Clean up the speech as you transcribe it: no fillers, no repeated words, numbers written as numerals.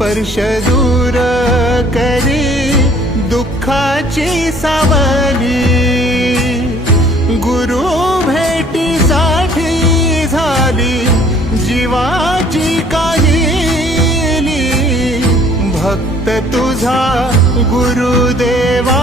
स्पर्श दूर करी दुःखाची सावली। गुरु भेटीसाठी झाली जीवाची काहिली। भक्त तुझा गुरुदेवा